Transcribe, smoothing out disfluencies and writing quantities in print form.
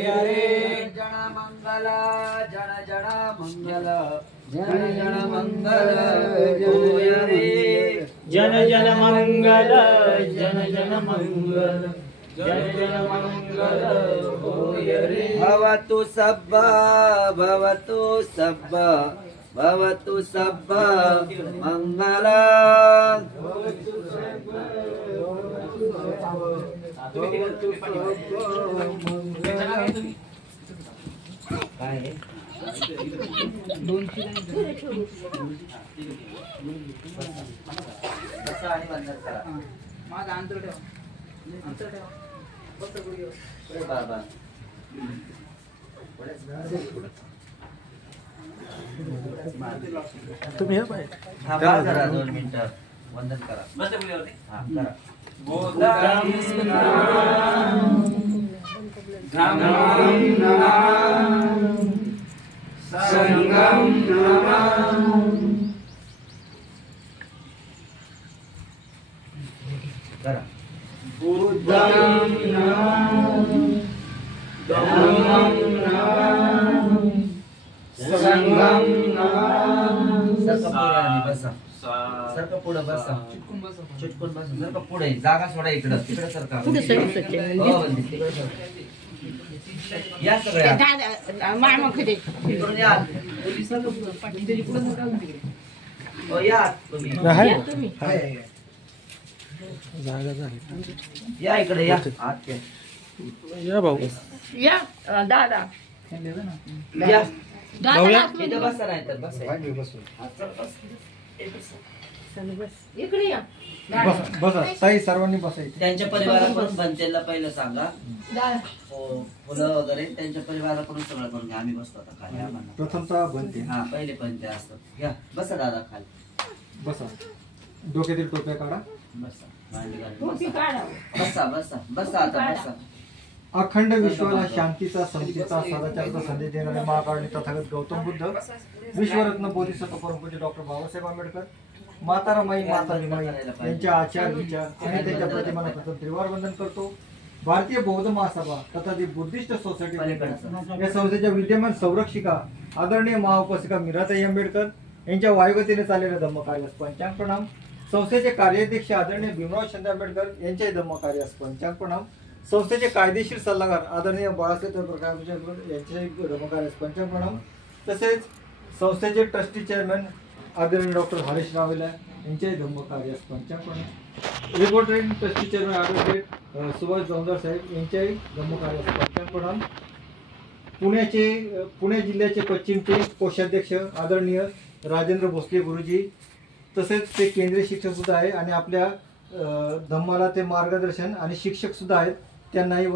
जन मंगल जन जन मंगल जन जन मंगल होय रे जन जन मंगल जन जन मंगल जन जन मंगल होय रे भवतु सब्बा भवतु सब्बा भवतु सब्बा मंगल माझा अंतर ठेवा बस गुडी बाबा तुम्ही हे पाय थांबा जरा 2 मिनिटं वंदन करा बस गुडीवरती हां करा गोदाम संगम करा बुद्धं धम्मं संगम सरका पुढे बसा चिटकून बसा सरका पुढे जागा सोडा इकडं तिकडे सरका हो तिकडे सरका या सगळ्या इकडून या हो या तुम्ही जागा झाली या इकडे या आत या भाऊ या दादा या भाऊया इथं बसा नाही तर बसा इकडे या बसा ताई सर्वांनी बसायचं त्यांच्या परिवाराकडून बनतेला पहिलं सांगा हो फुलं वगैरे त्यांच्या परिवाराकडून सगळं करून घ्या आम्ही बसतो आता खाली आम्हाला प्रथमतः बनते हा पहिले बनते असतं घ्या बसा दादा खाली बसा डोक्यातील टोप्या काढा बसा मांडी घालून टोपी बसा. काढा बसा बसा बसा आता बसा अखंड विश्वाला शांतीचा समतेचा सदाचाराचा संदेश देणारे महाकारुणी तथागत गौतम बुद्ध विश्वरत्न बोधिसत्व परमपूज्य डॉक्टर बाबासाहेब आंबेडकर माता रमाई माता भीमाई यांच्या आचार विचार आणि त्यांच्या प्रतिमाना प्रथम त्रिवार वंदन करतो. भारतीय बौद्ध महासभा तथा दी बुद्धिस्ट सोसायटी या संस्थेच्या विद्यमान संरक्षिका आदरणीय महाउपासिका मीराताई आंबेडकर यांच्या वायुगतीने चाललेल्या धम्मकार्यास पंचांग प्रणाम. संस्थेचे कार्याध्यक्ष आदरणीय भीमराव शिंदे आंबेडकर यांच्याही धम्मकार्यास पंचांग प्रणाम. संस्थेचे कायदेशीर सल्लागार आदरणीय बाळासाहेब प्रकाश यांच्याही धम्मकार्यास पंचांग प्रणाम. तसेच संस्थेचे ट्रस्टी चेअरमॅन आदरणीय डॉक्टर हरीश रावेला यांच्याही धम्मकार्यास पंचांग प्रणाम. Reporting trustee chairman advocate Subhash Jondar साहेब यांच्याही धम्मकार्यास पंचांग प्रणाम. पुणे जिल्ह्याचे पश्चिमचे कोषाध्यक्ष आदरणीय राजेंद्र भोसले गुरुजी तसेच ते केंद्रीय शिक्षक सुद्धा आहे आणि आपल्या धम्माला ते मार्गदर्शन आणि शिक्षक सुद्धा आहेत त्यांनाही